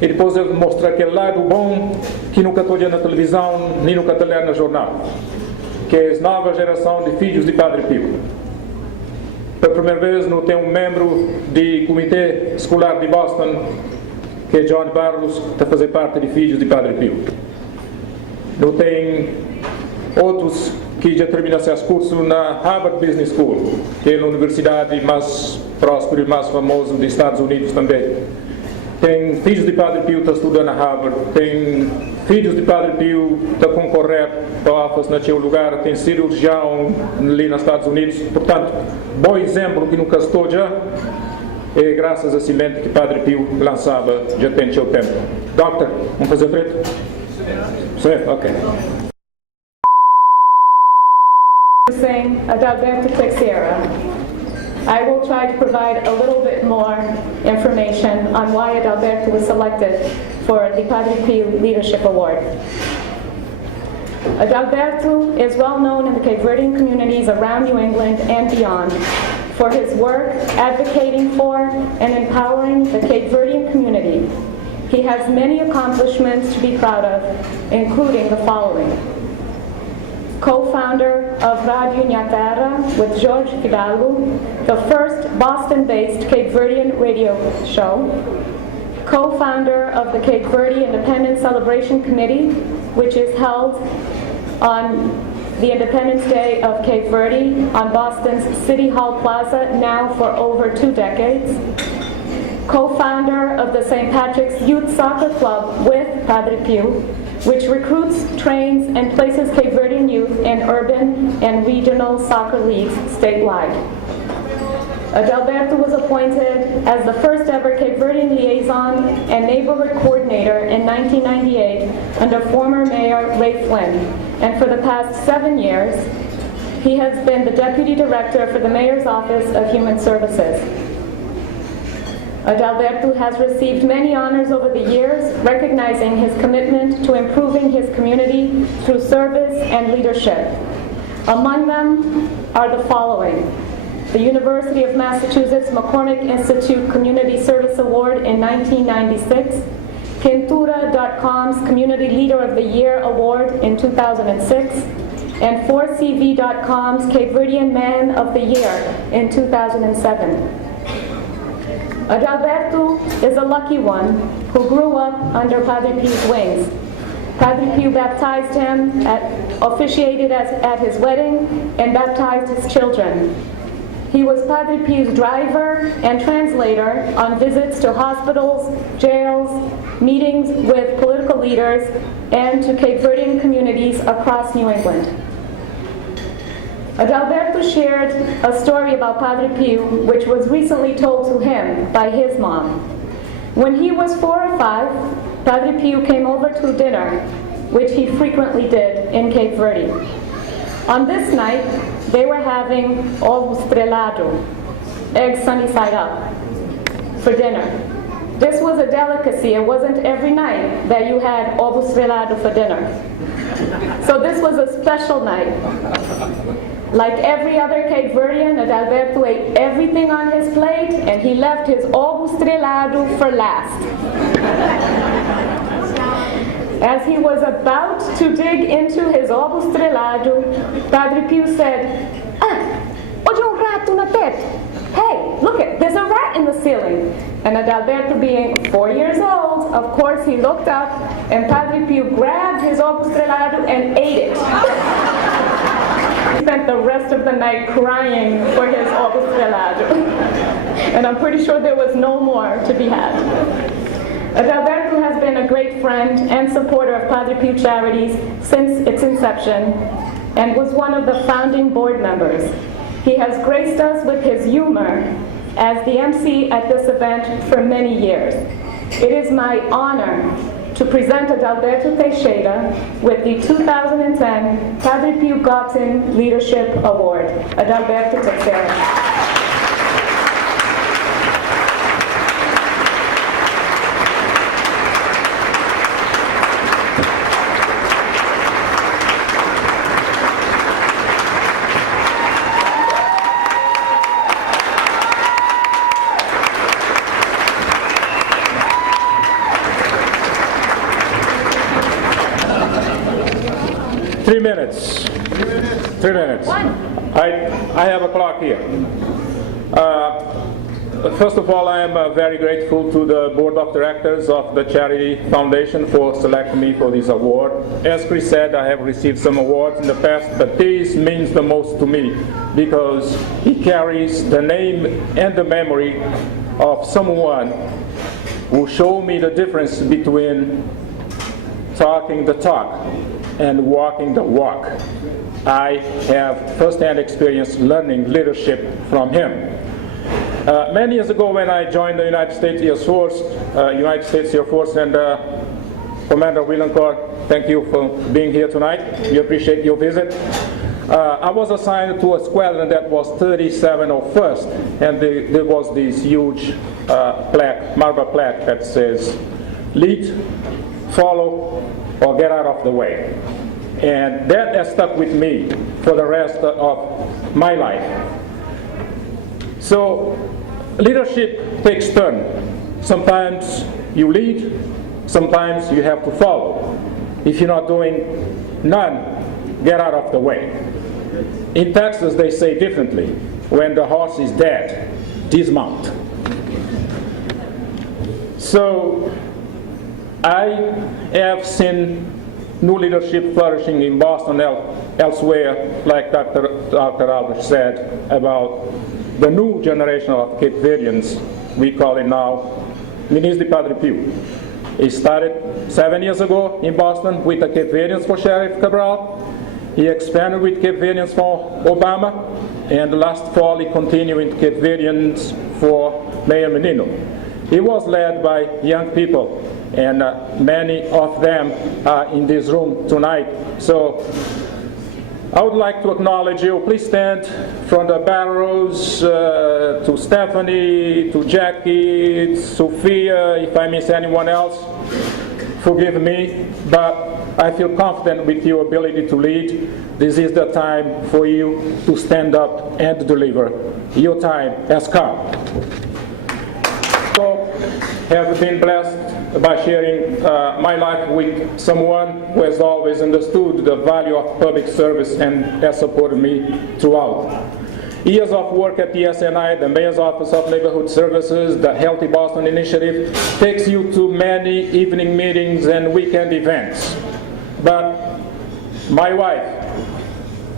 E depois ele mostra aquele lado bom que nunca estou vendo na televisão, nem nunca estou lendo no jornal, que é a nova geração de filhos de Padre Pio. Pela primeira vez, não tem um membro do comitê escolar de Boston, que é John Barros, que está a fazer parte de filhos de Padre Pio. Não tem outros que já terminaram seus cursos na Harvard Business School, que é a universidade mais próspera e mais famosa dos Estados Unidos também. Tem filhos de Padre Pio que estão estudando na Harvard, tem filhos de Padre Pio que estão a concorrer para office naquele lugar, tem cirurgião ali nos Estados Unidos. Portanto, bom exemplo que nunca estou já, é graças a semente que Padre Pio lançava já tem seu tempo. Doctor, vamos fazer o treto? Sim, ok. Saying Adalberto Teixeira. I will try to provide a little bit more information on why Adalberto was selected for the Padre Pio Leadership Award. Adalberto is well known in the Cape Verdean communities around New England and beyond for his work advocating for and empowering the Cape Verdean community. He has many accomplishments to be proud of, including the following. Co-founder of Radio Jantar with Jorge Fidalgo, the first Boston-based Cape Verdean radio show. Co-founder of the Cape Verde Independence Celebration Committee, which is held on the Independence Day of Cape Verde on Boston's City Hall Plaza now for over 2 decades. Co-founder of the St. Patrick's Youth Soccer Club with Padre Pio, which recruits, trains, and places Cape Verdean youth in urban and regional soccer leagues statewide. Adalberto was appointed as the first ever Cape Verdean liaison and neighborhood coordinator in 1998 under former Mayor Ray Flynn, and for the past 7 years, he has been the Deputy Director for the Mayor's Office of Human Services. Adalberto has received many honors over the years, recognizing his commitment to improving his community through service and leadership. Among them are the following: the University of Massachusetts McCormick Institute Community Service Award in 1996, Kentura.com's Community Leader of the Year Award in 2006, and 4CV.com's Cape Verdean Man of the Year in 2007. Adalberto is a lucky one who grew up under Padre Pio's wings. Padre Pio baptized him, officiated at his wedding, and baptized his children. He was Padre Piu's driver and translator on visits to hospitals, jails, meetings with political leaders, and to Cape Verdean communities across New England. Adalberto shared a story about Padre Piu, which was recently told to him by his mom. When he was 4 or 5, Padre Piu came over to dinner, which he frequently did in Cape Verde. On this night, they were having ovo estrelado, eggs sunny side up, for dinner. This was a delicacy. It wasn't every night that you had ovo estrelado for dinner. So this was a special night. Like every other Cape Verdean, Adalberto ate everything on his plate, and he left his ovo estrelado for last. As he was about to dig into his ovo estrelado, Padre Piu said, "Hoje rato na teto. Hey, look it, there's a rat in the ceiling." And Adalberto, being 4 years old, of course he looked up, and Padre Piu grabbed his ovo estrelado and ate it. He spent the rest of the night crying for his ovo estrelado. And I'm pretty sure there was no more to be had. Adalberto has been a great friend and supporter of Padre Piu Charities since its inception and was one of the founding board members. He has graced us with his humor as the MC at this event for many years. It is my honor to present Adalberto Teixeira with the 2010 Padre Piu Gopson Leadership Award. Adalberto Teixeira. 3 minutes. 3 minutes. I have a clock here. First of all, I am very grateful to the board of directors of the Charity Foundation for selecting me for this award. As Chris said, I have received some awards in the past, but this means the most to me because it carries the name and the memory of someone who showed me the difference between talking the talk and walking the walk. I have first-hand experience learning leadership from him. Many years ago when I joined the United States Air Force, and Commander Willencourt, thank you for being here tonight. We appreciate your visit. I was assigned to a squadron that was 3701st, and there was this huge marble plaque that says, lead, follow, or get out of the way. And that has stuck with me for the rest of my life. So leadership takes turn. Sometimes you lead, sometimes you have to follow. If you're not doing none, get out of the way. In Texas, they say differently. When the horse is dead, dismount. So I have seen new leadership flourishing in Boston, elsewhere, like Dr. Albert said, about the new generation of Cape Verdeans, we call it now, Ministro de Padre Piu. It started 7 years ago in Boston with the Cape Verdeans for Sheriff Cabral. He expanded with Cape Verdeans for Obama, and last fall he continued with Cape Verdeans for Mayor Menino. It was led by young people, and many of them are in this room tonight. So I would like to acknowledge you. Please stand from the barrows to Stephanie, to Jackie, to Sophia. If I miss anyone else, forgive me, but I feel confident with your ability to lead. This is the time for you to stand up and deliver. Your time has come. So, have been blessed by sharing my life with someone who has always understood the value of public service and has supported me throughout. Years of work at the SNI, the Mayor's Office of Neighborhood Services, the Healthy Boston Initiative, takes you to many evening meetings and weekend events. But my wife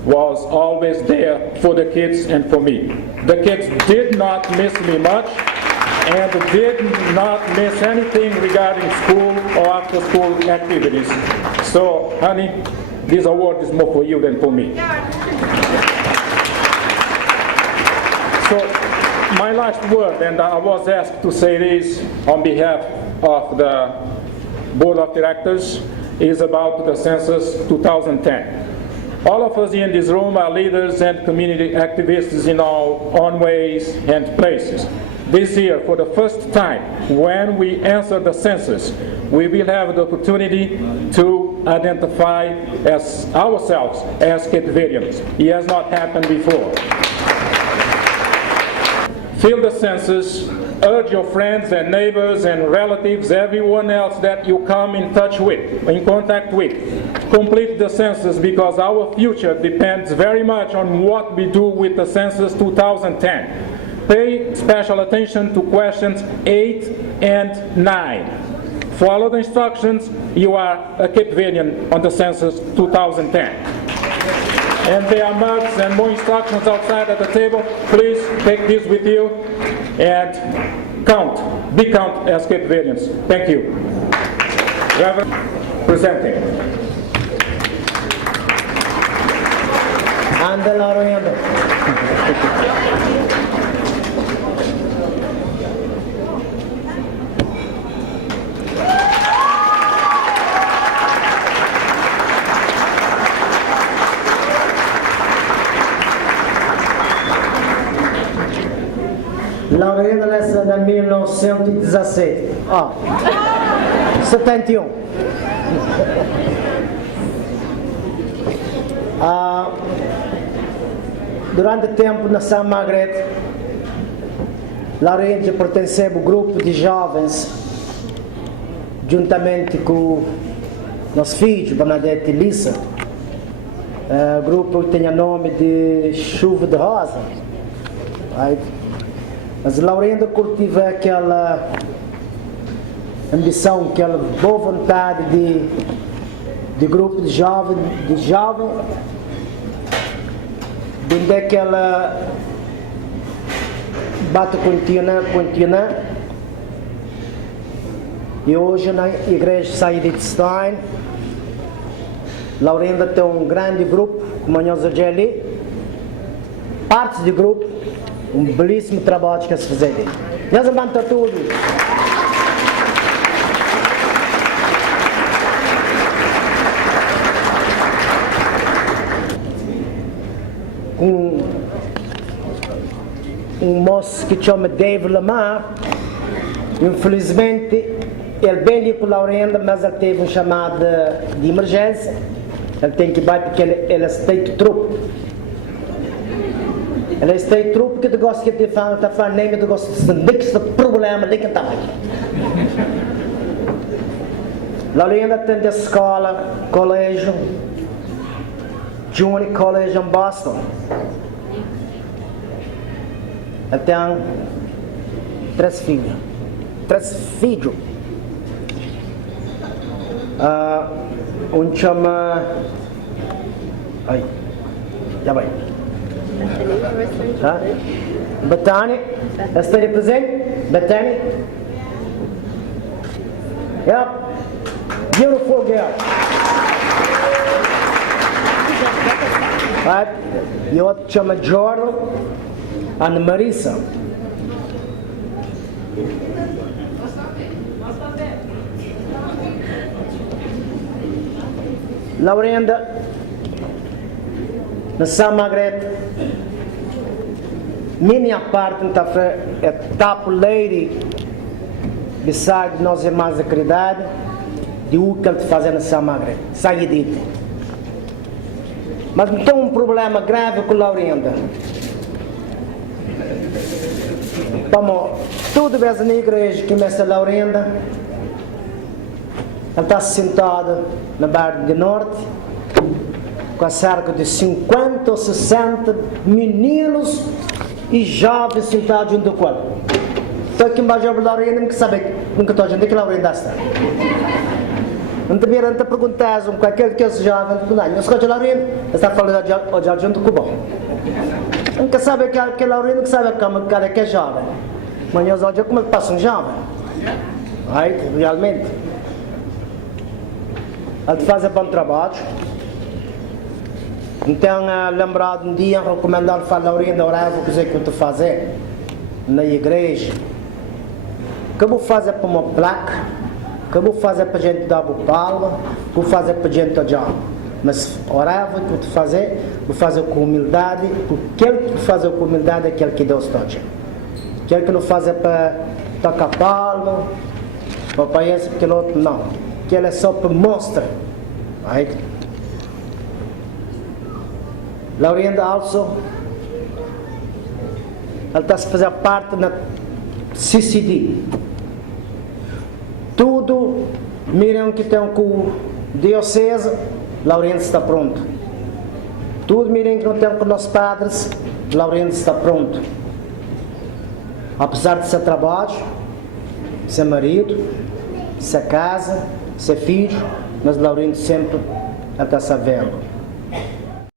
was always there for the kids and for me. The kids did not miss me much and did not miss anything regarding school or after school activities. So, honey, this award is more for you than for me. So, my last word, and I was asked to say this on behalf of the Board of Directors, is about the census 2010. All of us in this room are leaders and community activists in our own ways and places. This year, for the first time, when we answer the census, we will have the opportunity to identify as ourselves as Cape Verdeans. It has not happened before. Fill the census, urge your friends and neighbors and relatives, everyone else that you come in touch with, in contact with. Complete the census because our future depends very much on what we do with the census 2010. Pay special attention to questions 8 and 9. Follow the instructions. You are a Cape Verdean on the census 2010. And there are mugs and more instructions outside at the table. Please take this with you and count. Be count as Cape Verdeans. Thank you. Reverend, presenting. Andela Roenda. Laureanda nessa de 1917. 71. Durante o tempo na São Margaret, Laureanda pertenceu ao grupo de jovens, juntamente com nosso filho, Bernadette e Lisa. O grupo tem o nome de Chuva de Rosa. Mas Laureanda cultiva aquela ambição, aquela boa vontade de grupo de jovem, onde é que ela bate continuar. E hoje na igreja Saída de Stein, Laureanda tem um grande grupo, como nós já ali, partes do grupo, um belíssimo trabalho que se faz ali. Nós levanta tudo. Um moço que chama David Lamar, infelizmente, ele bem ali com a Laureanda, mas ele teve uma chamada de emergência. Ele tem que ir porque ele é state troop. Ele é state troop que gosta que te fala, tá falando nem que gosta de problema, nem que tá aqui. Laureanda tem de escola, colégio, Junior College em Boston. Ele tem 3 filhos. 3 filhos. Um chama... Ai, já vai. Bethany. Está presente? Bethany. Yep. Beautiful girl. Right. E outro chama Jordan and Marisa. Laureanda, na São Margaret, minha parte é top lady beside nós irmãs da caridade de o que ele faz na São Margaret, sai dito. Mas tem um problema grave com Laureanda. Como tudo vez na igreja que começa Laureanda, ele está sentado na Barra do Norte, com cerca de 50 ou 60 meninos e jovens sentados junto com ele. Então, aqui embaixo da Laureanda, nunca sabe, nunca estou a gente que Laureanda está. Não deveria te perguntar um qualquer que é jovem, não se pode Laurindo, está falando de junto com o bom. Nunca sabe que Laurindo que sabe como cara que é jovem. Mas nós olhamos como passa um jovem. Aí, realmente. Ele faz bom trabalho. Então, lembrado um dia, recomendar para Laurindo orar o que eu estou fazer na igreja. O que eu vou fazer para uma placa? O que eu vou fazer para a gente dar o palma? O que eu vou fazer para a gente olhar? Mas orar, o que eu vou fazer com humildade, porque aquele que faz com humildade é aquele que Deus toca. Aquele que não faz para tocar palma, ou para esse, aquele outro, não. Aquele é só para mostrar. Right? Laurindo also, ele está a fazer parte da CCD. Tudo, mirem que tem com o diocese, Laurindo está pronto. Tudo, mirem que não tem com os nossos padres, Laurindo está pronto. Apesar de ser trabalho, ser marido, ser casa, ser filho, mas Laurindo sempre está sabendo.